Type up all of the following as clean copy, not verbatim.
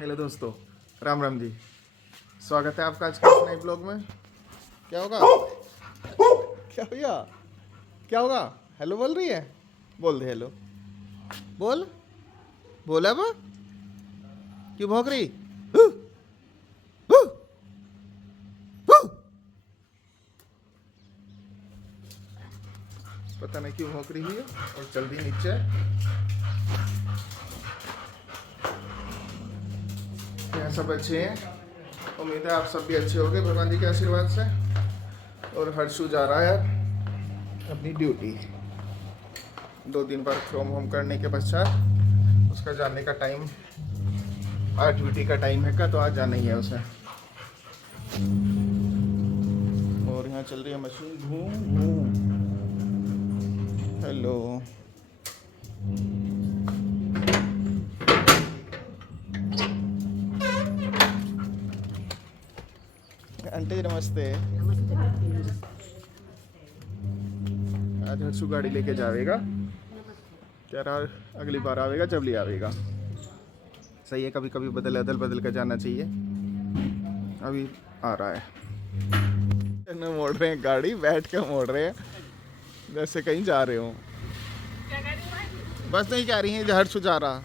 Hello दोस्तों, राम राम जी। स्वागत है आपका आज के इस नए ब्लॉग में। क्या होगा? क्या भैया? क्या होगा? हेलो बोल रही है? बोल दे हेलो। बोल बोल अब। क्यों भौंक रही? Who, who, who. पता नहीं क्यों भौंक रही है और चल दी नीचे। यहाँ सब अच्छे हैं। उम्मीद है आप सब भी अच्छे होंगे भगवान जी के आशीर्वाद से। और हर्षु जा रहा है अपनी ड्यूटी। 2 दिन वर्क फ्रॉम होम करने के पश्चात उसका जाने का टाइम, आज ड्यूटी का टाइम है का, तो आज जाना ही है उसे। और यहाँ चल रही है मशीन घूम घूम। हेलो, आंटी जी नमस्ते। आज हर्षु गाड़ी लेके जाएगा। कह रहा अगली बार आवेगा जब ले आवेगा। सही है, कभी कभी अदल बदल कर जाना चाहिए। अभी आ रहा है। मोड़ रहे हैं गाड़ी, बैठ के मोड़ रहे हैं जैसे कहीं जा रहे हो। बस नहीं कह रही है हर्षु जा रहा।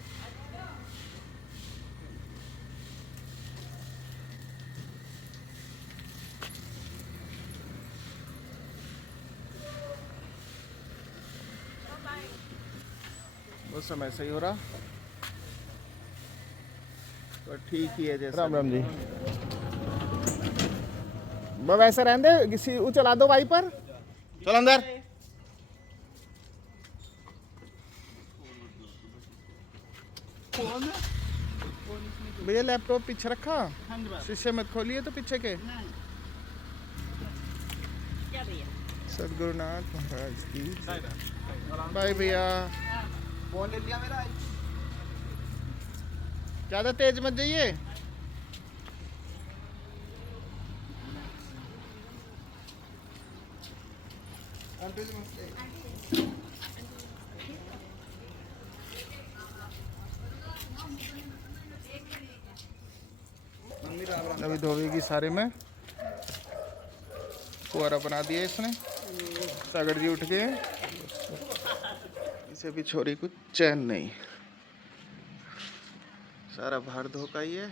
वो समय सही हो रहा तो ठीक ही है। जैसे राम राम जी। बस ऐसा रहने दे, किसी वो चला दो वाइपर। चल अंदर। भैया लैपटॉप पीछे रखा, शीशे मत खोलिए तो पीछे के। सदगुरुनाथ महाराज की बाय भैया। फोन ले लिया मेरा। ज्यादा तेज मत जाइए। अभी धोएगी सारे में। फुहारा बना दिया इसने। सागर जी उठ गए। इसे भी छोरी कुछ चैन नहीं। सारा बाहर धो का ही है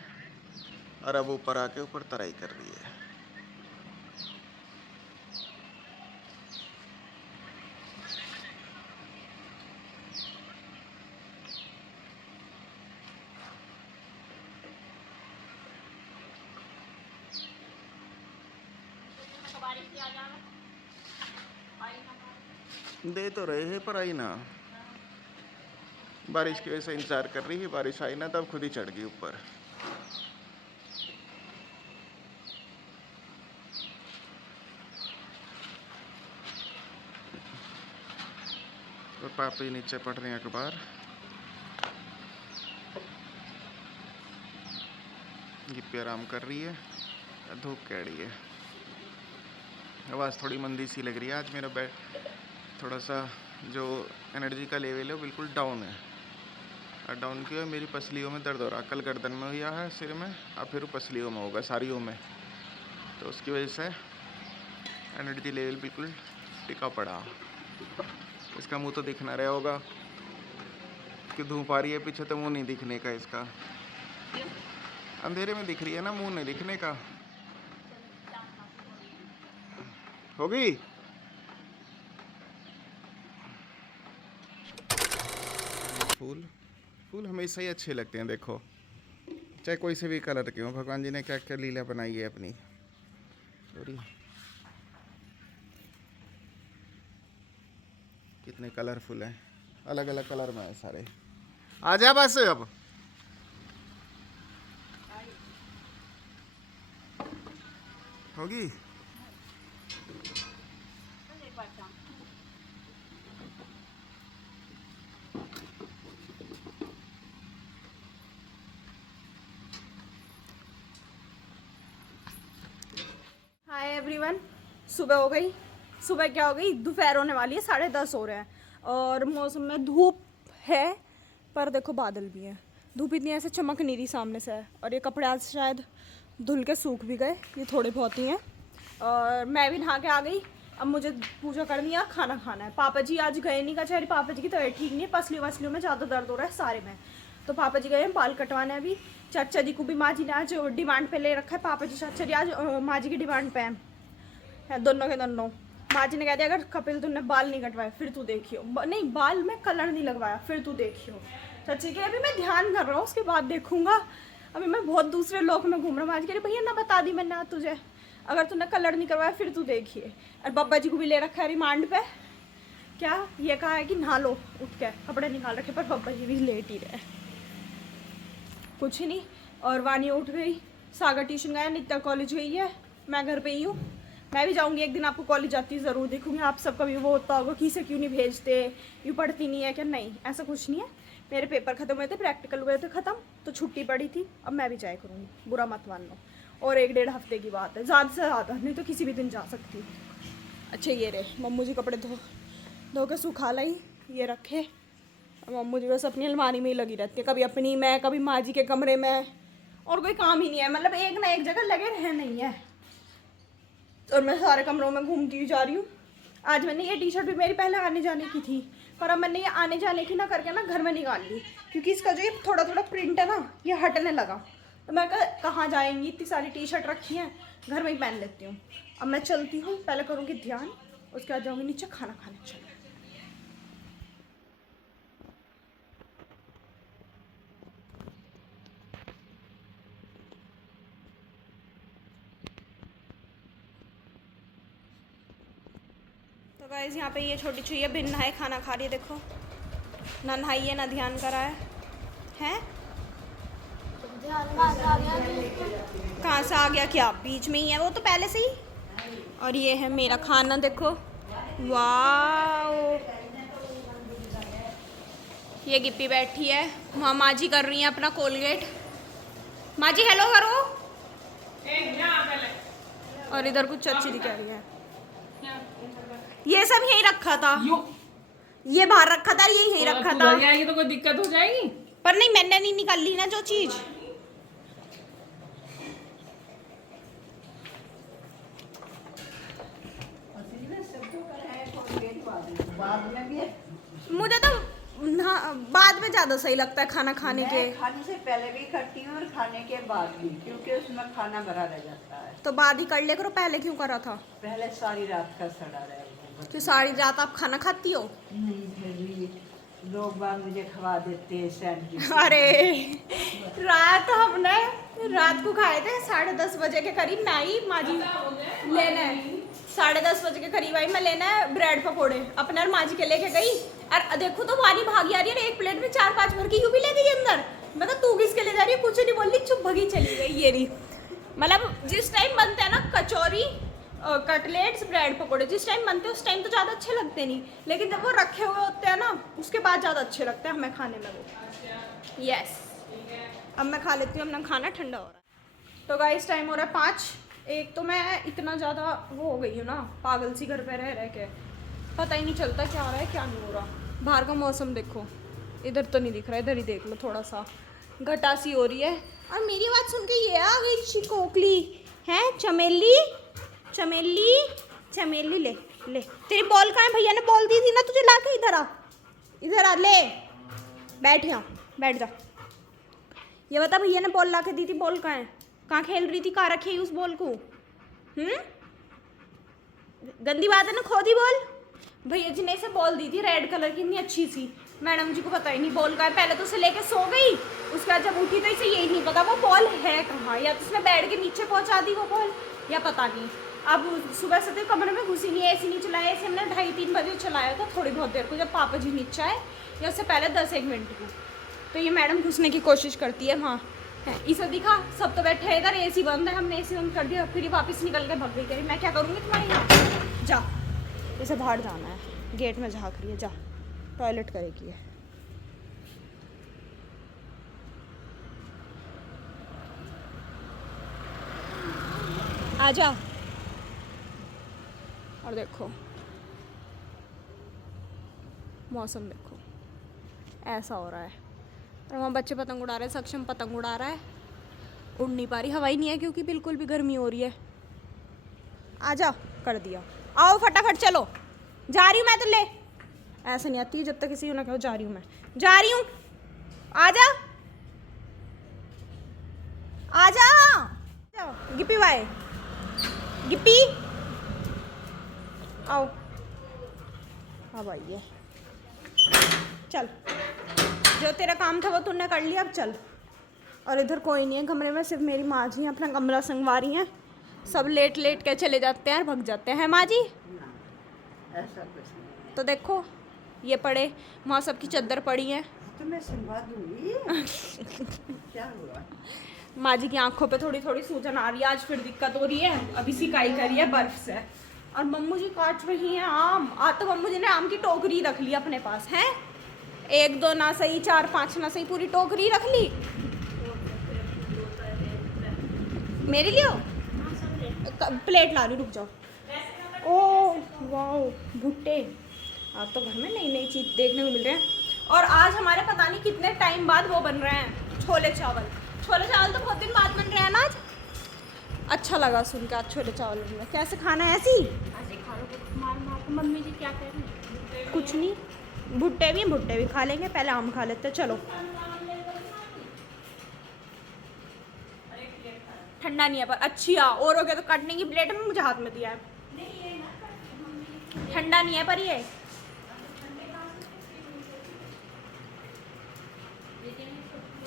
और अब ऊपर आके ऊपर तराई कर रही है। दे तो रहे हैं पर आई ना। बारिश की वजह से इंतजार कर रही है, बारिश आई ना तब खुद ही चढ़ गई ऊपर। और पापी नीचे पढ़ रहे हैं अखबार। गिप्पी आराम कर रही है, धूप कैड़ी है। आवाज़ थोड़ी मंदी सी लग रही है। आज मेरा बैठ थोड़ा सा जो एनर्जी का लेवल है वो बिल्कुल डाउन है। और डाउन क्यों है? मेरी पसलियों में दर्द हो रहा। कल गर्दन में हुआ है, सिर में, अब फिर पसलियों में होगा, सारियों में। तो उसकी वजह से एनर्जी लेवल बिल्कुल टिका पड़ा। इसका मुंह तो दिखना रहा होगा कि धूप आ रही है पीछे, तो मुंह नहीं दिखने का इसका। अंधेरे में दिख रही है ना, मुंह नहीं दिखने का। होगी फूल। फूल हमेशा ही अच्छे लगते हैं। देखो, चाहे कोई से भी कलर के हो, भगवान जी ने क्या क्या लीला बनाई है अपनी। और कितने कलरफुल हैं, अलग अलग कलर में है सारे। आ जा बस अब। होगी हाय एवरीवन। सुबह हो गई। सुबह क्या हो गई, दोपहर होने वाली है, 10:30 हो रहे हैं और मौसम में धूप है पर देखो बादल भी है। धूप इतनी ऐसे चमक नहीं रही सामने से है। और ये कपड़े आज शायद धुल के सूख भी गए, ये थोड़े बहुत ही हैं। और मैं भी नहा के आ गई। अब मुझे पूजा करनी है, खाना खाना है। पापा जी आज गए नहीं कचहरी, पापा जी की तबीयत ठीक नहीं है, पसलियों वसलियों में ज़्यादा दर्द हो रहा है सारे में। तो पापा जी गए हैं बाल कटवाने। अभी चाचा जी को भी माँ जी ने आज डिमांड पे ले रखा है। पापा जी चाचा जी आज माँ जी की डिमांड पे है दोनों के दोनों। माँ जी ने कह दिया अगर कपिल तुमने बाल नहीं कटवाए फिर तू देखियो, नहीं बाल में कलर नहीं लगवाया फिर तू देखियो। चाची के अभी मैं ध्यान कर रहा हूँ, उसके बाद देखूंगा। अभी मैं बहुत दूसरे लोग में घूम रहा हूँ। माँ जी कह रही भैया ना बता दी मैंने आज तुझे, अगर तूने कलर नहीं करवाया फिर तू देखिए। और बाबा जी को भी ले रखा है रिमांड पे। क्या ये कहा है कि नहा लो उठ के, कपड़े निकाल रखे, पर बाबा जी भी लेट ही रहे। कुछ ही नहीं। और वानी उठ गई, सागर ट्यूशन गया, नित्या कॉलेज गई है, मैं घर पे ही हूँ। मैं भी जाऊँगी एक दिन, आपको कॉलेज जाती ज़रूर देखूँगी। आप सबका भी वो होता होगा कि इसे क्यों नहीं भेजते, यूँ पढ़ती नहीं है क्या? नहीं, ऐसा कुछ नहीं है। मेरे पेपर ख़त्म हुए थे, प्रैक्टिकल हुए थे ख़त्म, तो छुट्टी पड़ी थी। अब मैं भी जाया करूँगी, बुरा मत मान लो। और 1-1.5 हफ्ते की बात है, ज़्यादा से ज़्यादा, नहीं तो किसी भी दिन जा सकती हूँ। अच्छा ये रहे मम्मू जी कपड़े धो के सुखा लाई, ये रखे। मम्मू जी बस अपनी अलमारी में ही लगी रहती है, कभी अपनी में, कभी माँ जी के कमरे में, और कोई काम ही नहीं है। मतलब एक ना एक जगह लगे रहे नहीं है। और मैं सारे कमरों में घूमती जा रही हूँ। आज मैंने ये टी शर्ट भी मेरी पहले आने जाने की थी, पर अब मैंने ये आने जाने की ना करके ना घर में निकाल ली, क्योंकि इसका जो ये थोड़ा थोड़ा प्रिंट है ना ये हटने लगा। तो मैं कहाँ जाएंगी, इतनी सारी टी शर्ट रखी हैं, घर में ही पहन लेती हूँ। अब मैं चलती हूँ, पहले करूँगी ध्यान, उसके बाद जाऊँगी नीचे खाना खाने। चलो तो गाइस यहाँ पे ये छोटी चुईया बिन नहाए खाना खा रही है। देखो ना नहाई है ना ध्यान करा है। कहाँ से आ गया, क्या बीच में ही है वो तो पहले से ही। और ये है मेरा खाना, देखो वाह। ये गिप्पी बैठी है वहाँ, माँ जी कर रही हैं अपना कोलगेट। माँ जी हेलो करो। और इधर कुछ चाची दी कह रही है। ये सब यहीं रखा था, ये बाहर रखा था, ये यहीं रखा था। जाएगी तो कोई दिक्कत हो जाएगी, पर नहीं मैंने नहीं निकाल ली ना जो चीज। मुझे तो बाद में ज्यादा सही लगता है खाना खाने के। खाने से पहले भी करती हूँ और खाने के बाद भी, क्योंकि उसमें खाना भरा रह जाता है। तो बाद ही कर ले करो, पहले क्यों करा था? पहले सारी रात का सड़ा रहे। तो सारी रात आप खाना खाती हो? नहीं, फिर भी लोग बाग मुझे खवा देते हैं सैंडविच। अरे रात को खाए थे 10:30 बजे के करीब। मैं आई माँ जी लेना है, 10:30 बजे के करीब आई मैं लेना है ब्रेड पकोड़े अपने, और माँ जी के लेके गई। और देखो तो वानी भागी आ रही है, एक प्लेट में 4-5 भर की यूं भी ले गई अंदर। मैं कहा तू किसके ले जा रही है, कुछ नहीं बोली, चुप भगी चली गई। ये रही मतलब जिस टाइम बनते हैं ना कचौरी, कटलेट्स, ब्रेड पकोड़े, जिस टाइम बनते हैं उस टाइम तो ज़्यादा अच्छे लगते नहीं, लेकिन जब वो रखे हुए होते हैं ना उसके बाद ज़्यादा अच्छे लगते हैं हमें खाने में वो। यस अब मैं खा लेती हूँ, अपना खाना ठंडा हो रहा है। तो गाइस टाइम हो रहा है 5। एक तो मैं इतना ज़्यादा वो हो गई हूँ ना पागल सी घर पे रह के, पता ही नहीं चलता क्या हो रहा है क्या नहीं हो रहा। बाहर का मौसम देखो, इधर तो नहीं दिख रहा, इधर ही देख लो, थोड़ा सा घटा सी हो रही है। और मेरी बात सुन के ये आ गई चिकोकली है, चमेली चमेली चमेली। ले ले तेरी बॉल कहाँ है? भैया ने बॉल दी थी ना तुझे, ला के इधर आ ले, बैठ यहाँ बैठ जा। ये बता भैया ने बॉल ला के दी थी, बॉल कहाँ है? कहाँ खेल रही थी, कहाँ रखी उस बॉल को? गंदी बात है ना, खो दी बॉल। भैया जी ने इसे बॉल दी थी रेड कलर की, इतनी अच्छी सी, मैडम जी को पता ही नहीं बॉल का है। पहले तो उसे लेके सो गई, उसके बाद जब उठी तो इसे यही नहीं पता वो बॉल है कहाँ, या तो उसने बेड के नीचे पहुंचा दी वो बॉल, या पता नहीं। अब सुबह से तो कमरे में घुसी नहीं है, एसी नहीं चलाया, एसी हमने 2:30-3 बजे चलाया था थोड़ी बहुत देर को, जब पापा जी नीचे आए, या उससे पहले 10-1 मिनट को। तो ये मैडम घुसने की कोशिश करती है वहाँ है। इसे दिखा सब तो बैठे इधर, एसी बंद है, हमने एसी बंद कर दिया, फिर वापस निकल के भाग गई। करी मैं क्या करूँगी तुम्हारे यहाँ, जा इसे बाहर जाना है, गेट में झाँक रही है, जा टॉयलेट करेगी है। आजा। और देखो मौसम देखो ऐसा हो रहा है, और वहाँ बच्चे पतंग उड़ा रहे हैं, सक्षम पतंग उड़ा रहा है, उड़ नहीं पा रही, हवा ही नहीं है क्योंकि बिल्कुल भी गर्मी हो रही है। आ जाओ, कर दिया, आओ फटाफट चलो, जा रही हूँ मैं तो ले। ऐसे नहीं आती जब तक किसी को ना कहो जा रही हूँ, मैं जा रही हूँ, आ जा आ जा। गिप्पी भाई, गिप्पी आओ, हाँ भाई ये चल, जो तेरा काम था वो तूने कर लिया, अब चल। और इधर कोई नहीं है कमरे में, सिर्फ मेरी माँ जी अपना कमरा संगवा रही हैं। सब लेट लेट के चले जाते हैं और भग जाते हैं माँ जी। ऐसा कुछ नहीं। तो देखो ये पड़े, माँ सबकी चद्दर पड़ी है। तो मैं सुनवा दूंगी। क्या हुआ? माँ जी की आंखों पे थोड़ी थोड़ी सूजन आ रही है, आज फिर दिक्कत हो रही है, अभी सिकाई करी है बर्फ से। और मम्मू जी काट रही हैं आम। आज तो मम्मू जी ने आम की टोकरी रख ली अपने पास, हैं 1 2 ना सही 4 5 ना सही, पूरी टोकरी रख ली। मेरे लिए हो? प्लेट ला रही, रुक जाओ। ओ वाओ भुट्टे, आज तो घर में नई नई चीज देखने को मिल रहे हैं। और आज हमारे पता नहीं कितने टाइम बाद वो बन रहे हैं, छोले चावल। छोले चावल तो बहुत दिन बाद बन रहे हैं ना आज। अच्छा लगा सुन के, आज छोले चावल बन रहे। कैसे खाना है? ऐसी मम्मी जी क्या कह रही हैं? कुछ नहीं, भुट्टे भी खा लेंगे, पहले आम खा लेते हैं। चलो, ठंडा नहीं है पर अच्छी आ, और हो गया तो काटने की प्लेट में मुझे हाथ में दिया है। ठंडा नहीं है पर ये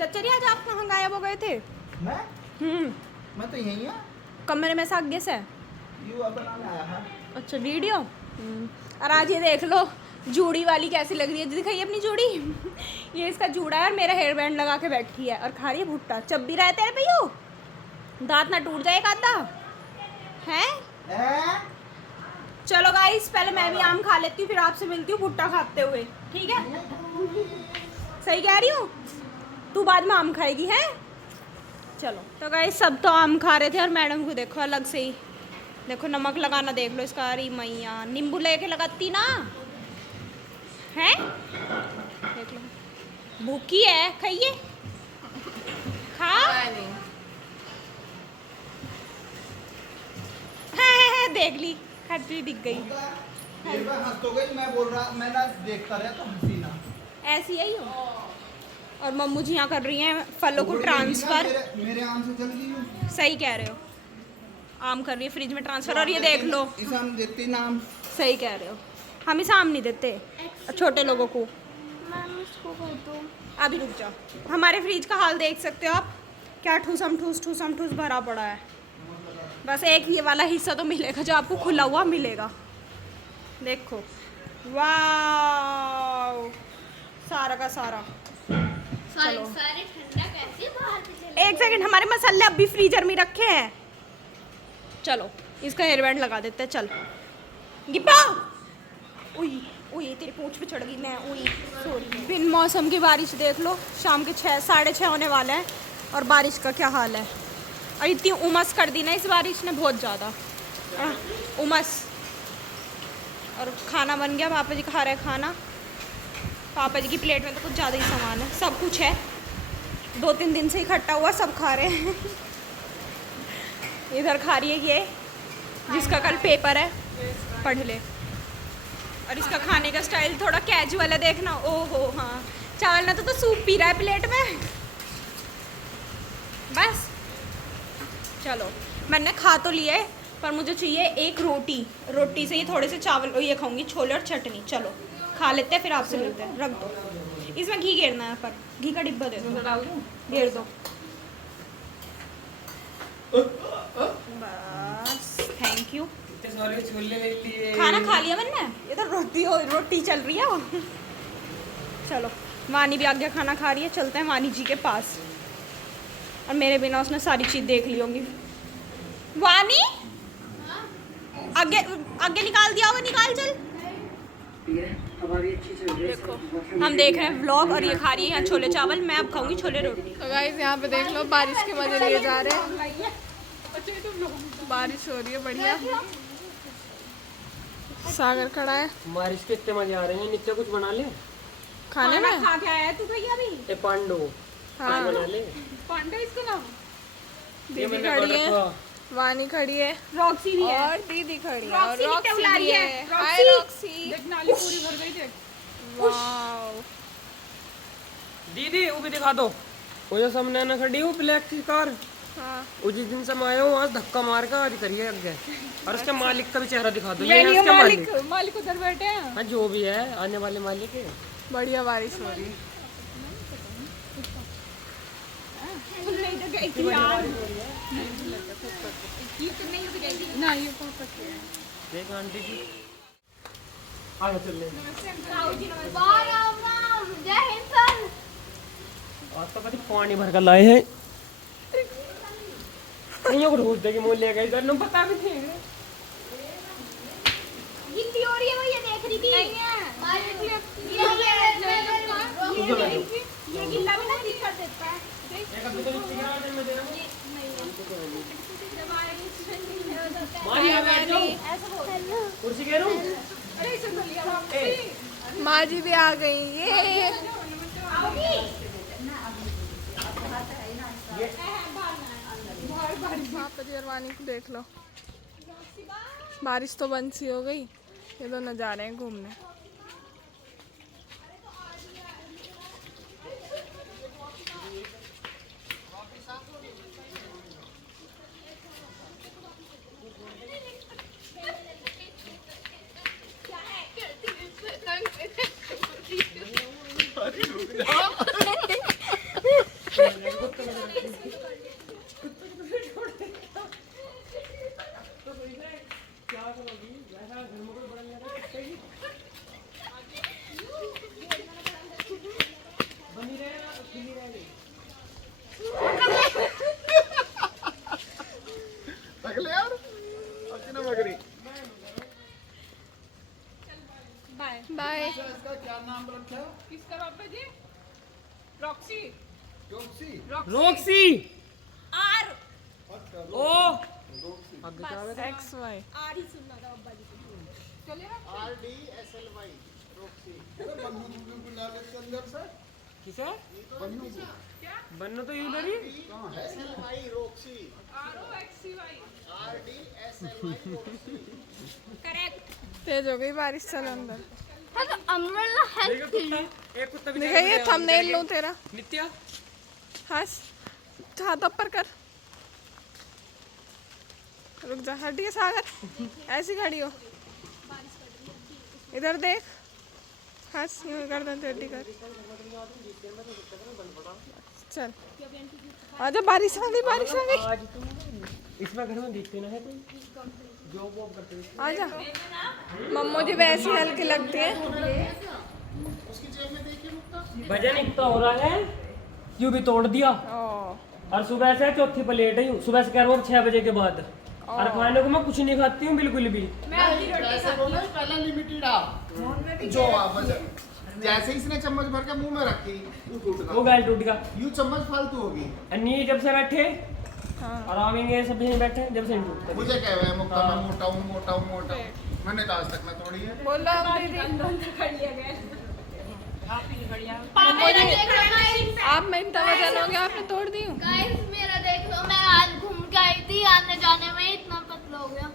चचरी आज आप कहाँ गायब हो गए थे? मैं तो यहीं हूँ। कमरे में साग गैस है। बनाने आया है। अच्छा वीडियो। और आज ये देख लो जूड़ी वाली कैसी लग रही है, दिखाइए अपनी जूड़ी। ये इसका जूड़ा है और मेरा हेयर बैंड लगा के बैठी है और खा रही है भुट्टा। चब भी रहे तेरे भैया, दांत ना टूट जाए एक आधा है। चलो गाइस, पहले मैं भी आम खा लेती हूँ, फिर आपसे मिलती हूँ भुट्टा खाते हुए, ठीक है? सही कह रही हूँ? तू बाद में आम खाएगी हैं? चलो तो गाइस, सब तो आम खा रहे थे और मैडम को देखो अलग से ही, देखो नमक लगाना देख लो इसका। अरे मैया, नींबू लेके लगाती ना है। देख लो, भूखी है, खाइए, खा। है, देख ली, खट्टी दिख गई। हंस तो गई, मैं बोल रहा, मैं ना देखता रहा तो हंसी ना। ऐसी ही हो। और मम्मू जी यहाँ कर रही हैं फलों को ट्रांसफर। मेरे आम से चल गई। सही कह रहे हो, आम कर रही है फ्रिज में ट्रांसफर। और ये देख लो, इस आम देते ना आम। सही कह रहे हो, हम इसे आम नहीं देते छोटे लोगों को। अभी रुक जाओ, हमारे फ्रिज का हाल देख सकते हो आप, क्या ठूसम ठूस भरा पड़ा है। बस एक ये वाला हिस्सा तो मिलेगा जो आपको खुला हुआ मिलेगा। देखो वाह, सारा का सारा। चलो सारे ठंडा कैसे बाहर से चले? एक सेकंड, हमारे मसाले अब भी फ्रीजर में रखे हैं। चलो इसका हेयर बैंड लगा देते हैं। चल गिप्पा, उई उई तेरी पूंछ पे चढ़ गई मैं, उई सॉरी। बिन मौसम की बारिश देख लो, शाम के 6 साढ़े 6 होने वाला है और बारिश का क्या हाल है। और इतनी उमस कर दी ना इस बारिश ने, बहुत ज़्यादा उमस। और खाना बन गया, पापा जी खा रहे हैं खाना। पापा जी की प्लेट में तो कुछ ज़्यादा ही सामान है, सब कुछ है, 2-3 दिन से इकट्ठा हुआ, सब खा रहे हैं। इधर खा रही है ये, जिसका कल पेपर है, पढ़ ले। और इसका खाने का स्टाइल थोड़ा कैजुअल है, देखना। ओहो हाँ, चावल ना तो सूप पी रहा है प्लेट में। बस चलो, मैंने खा तो लिया है पर मुझे चाहिए एक रोटी से ही थोड़े से चावल ये खाऊंगी, छोले और चटनी। चलो खा लेते हैं, फिर आपसे मिलते हैं। रख दो, इसमें घी घेरना है, पर घी का डिब्बा दे दो, घेर दो बस। Thank you. खाना खा लिया मैंने, ये तो रोटी चल रही है। चलो वानी भी आगे खाना खा रही है, चलते हैं वानी जी के पास। और मेरे बिना उसने सारी चीज़ देख ली होंगी। वानी आगे आगे निकाल दिया होगा, निकाल चल। देखो हम देख रहे हैं व्लॉग और ये खा रही है यहाँ छोले चावल। मैं अब खाऊंगी छोले रोटी। तो गाइस यहाँ पे देख लो, बारिश के मजे लिए जा रहे हैं। बारिश हो रही है बढ़िया, सागर खड़ा है। बारिश के इतने मजे आ रहे हैं, नीचे कुछ बना ले। खाने में। खा के आया तू भैया अभी? ये पांडो हाँ बना ले। पांडे इसका नाम? दीदी खड़ी है, वानी खड़ी है रॉक्सी भी है और दीदी खड़ी है और रॉक्सी की टेबल आ रॉक्सी रही भी है। है। रॉक्सी। हाय रॉक्सी। देख नाली पूरी भर गई देख। वाओ। दीदी वो भी दिखा दो। वो जो सामने ना खड़ी हो ब्लैक की कार, हाँ वो जिस दिन से हम आए हो वहाँ धक्का मार कर आज करिए आगे। और उसके मालिक का भी चेहरा दिखा दो। ये है ये उसके मालिक। मालिक उधर बैठे हैं। हाँ जो भी है आने वाले मालिक है। बढ़िया बारिश हो रही है। नहीं तो गई यार। ये तो नहीं हो गई ना, ये कौन पकड़े हैं? देख आंटी जी आगे चल ले। जय हिंद सर। आज तो कभी पानी भर कर लाए हैं। नहीं को ढूंढ देगी मोल ले गए इधर न पता भी थे। गिनती हो रही है वो, ये देख रही थी। नहीं है ये गिल्ला भी ना ठीक कर देता है। एक दूसरे को चिकना दे मैं दे रहा हूं। मारी आ बैठ जाओ। कुर्सी कह रहा हूं। अरे सुन लिया वापसी। माँ जी भी आ गई। ये वहाँ पर जरवानी को देख लो। बारिश तो बंद सी हो गई, ये दोनों जा रहे हैं घूमने। अगले यार अच्छी ना मगरी। बाय। इसका क्या नाम रखा है? किसका पापा ji? Roxy. Roxy R O X Y. R ही सुनना था अब्बा जी को। चले ना RDSLY रोक्सी। अरे बन्नू तुमने बुला ले इसके अंदर से। किसे बन्नू को। बनना तो यूं डरी। SLY Roxy. ROXCY। RDSLY Roxy. Correct. तेज हो गई बारिश, चलो अंदर। अम्ब्रेला हेल्प देखो कुत्ता एक कुत्ता भी दिखाइए थंबनेल लूं तेरा। नित्या हंस, हाथ ऊपर कर। रुक जा, हटिए सागर, ऐसी खड़ी हो। इधर देख, हंस, यूं कर दे, टेढ़ी कर। चल आजा, बारिश आ गई, बारिश आ गई। आज तुम इसमें घर में देखते ना है कोई जॉब वॉब करते हैं। आजा, मम्मू जी वैसी हल्की लगती है। भजन इतना हो रहा है, यूं भी तोड़ दिया। और सुबह से चौथी प्लेट है, सुबह से कह रहा हूँ 6 बजे के बाद। और खाने को मैं कुछ नहीं खाती हूँ बिल्कुल भी। पहला लिमिटेड आ जो जैसे ही इसने चम्मच भर के मुंह में रखी यूं टूट वो गया। गाल टूट गया। यूं चम्मच फालतू होगी। अन्नी जब से बैठे और आवेंगे सब यहीं बैठे जब से टूटते। मुझे कह रहा है मुक्ता मैं मोटा हूँ मोटा हूँ मोटा हूँ। मैंने तो आज तक ना तोड़ी है। बोल रहा हूँ दीदी, आप में इतना वजन हो गया, आपने तोड़ दी हूँ। गाइस मेरा देख लो, मैं आज घूम के आई थी, आने जाने में इतना पतला हो गया।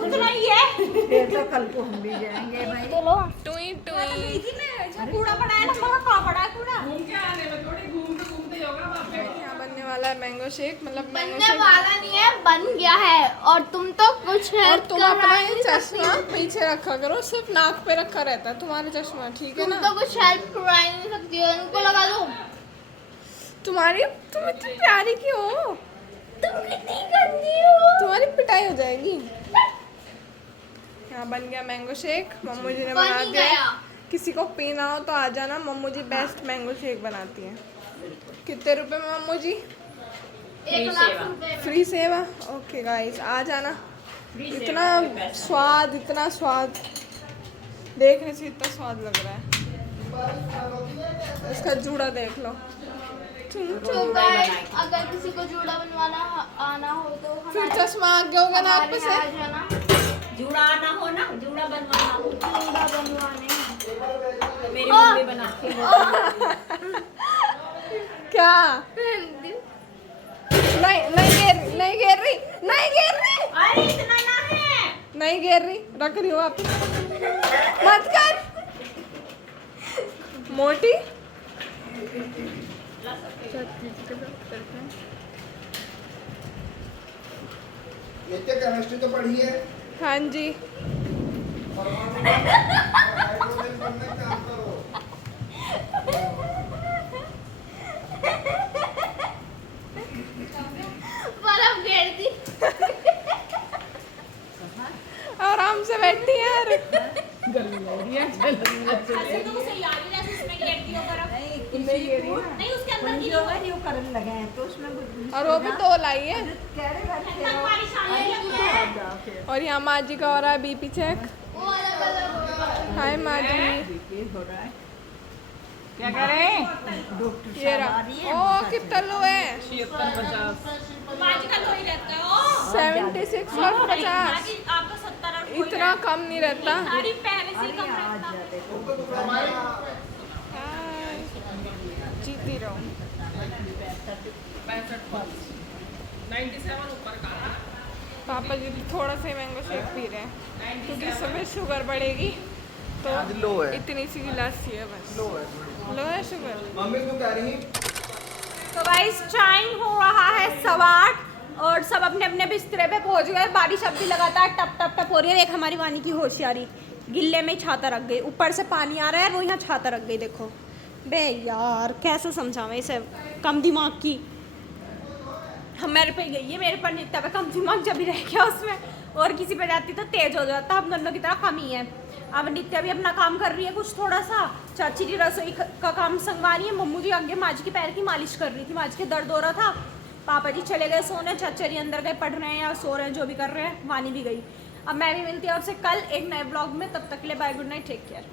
उतना ही है। ये तो कल को हम भी जाएंगे भाई। टुई टुई। कूड़ा पड़ा है ना, कहाँ पड़ा है कूड़ा? यहाँ बनने वाला है मैंगो शेक, मतलब मैंगो बनने शेक। वाला नहीं है, बन गया है। और तुम तो कुछ है और तुम अपना ये चश्मा पीछे रखा करो, सिर्फ नाक पे रखा रहता है तुम्हारा चश्मा, ठीक है तुम ना? तो कुछ हेल्प करवा ही नहीं सकती हो, इनको लगा दो। तुम इतनी प्यारी क्यों हो? तुम कितनी गंदी हो। तुम्हारी पिटाई हो जाएगी। यहाँ बन गया मैंगो शेक, मम्मू जी ने बना बन दिया। गया। किसी को पीना हो तो आ जाना, मम्मू जी बेस्ट मैंगो शेक बनाती हैं। कितने रुपए में मम्मू जी? 1 लाख रुपए। फ्री सेवा। ओके गाइस, आ जाना। इतना स्वाद, इतना स्वाद, देखने से इतना स्वाद लग रहा है। इसका जूड़ा देख लो। तो गाइस अगर किसी को जूड़ा बनवाना आना हो तो फिर चश्मा आगे होगा नाक पे से। आ जाना। जूड़ा आना हो ना, जूड़ा बनवाना हो। जूड़ा बनवाने मेरी मम्मी बनाती है। क्या नहीं नहीं गिर नहीं गिर रही नहीं गिर रही अरे इतना ना है। नहीं गिर रही रख रही हूँ वापस मत कर मोटी नित्य केमिस्ट्री तो पढ़ी है। हाँ जी बर्फ गिर दी। आराम से बैठी है यार ऐसे तो उसे याद ही जैसे उसमें गिरती हो बर्फ। नहीं उसके अंदर की जो है वो करने लगे हैं तो उसमें कुछ और वो भी 2 लाई है कह रहे हैं हमारी शादी लगती है। और यहाँ माँ जी का हो रहा है बीपी चेक वो अलग अलग होगा। हाय माँ जी हो रहा है क्या कर रहे हैं ये रहा ओ कितना लो है माजी का तो ही रहता है। ओ 76 और 50 माजी आपका 70 और कोई इतना कम नहीं रहता सारी पहले से ही कम रहता। हाय, जीती रहो पापा जी थोड़ा सा मैंगो शेक पी रहे हैं क्योंकि सुबह शुगर बढ़ेगी तो लो है। इतनी सी गिलास चाहिए बस लो है शुगर मम्मी तू कह रही तो गाइस टाइम हो रहा है 8:15 और सब अपने अपने बिस्तरे पे पहुंच गए। बारिश अब भी लगातार टप टप टप हो रही है। एक हमारी वानी की होशियारी गिल्ले में छाता रख गई, ऊपर से पानी आ रहा है वो यहाँ छाता रख गई। देखो बे यार कैसे समझावें इसे, कम दिमाग की। हम मेरे पे गई है, मेरे पर नित्या पे कम दिमाग जब भी रह गया उसमें और किसी पे जाती तो तेज हो जाता। हम दोनों की तरह कम ही है। अब नित्या भी अपना काम कर रही है कुछ थोड़ा सा, चाची जी रसोई का काम संगवा रही है, मम्मू जी आगे माँ जी के पैर की मालिश कर रही थी, माँ जी के दर्द हो रहा था। पापा जी चले गए सोने, चाचा जी अंदर गए पढ़ रहे हैं या सो रहे हैं, जो भी कर रहे हैं। वानी भी गई। अब मैं भी मिलती हूँ आपसे कल एक नए ब्लॉग में, तब तक के लिए bye, good night, take care.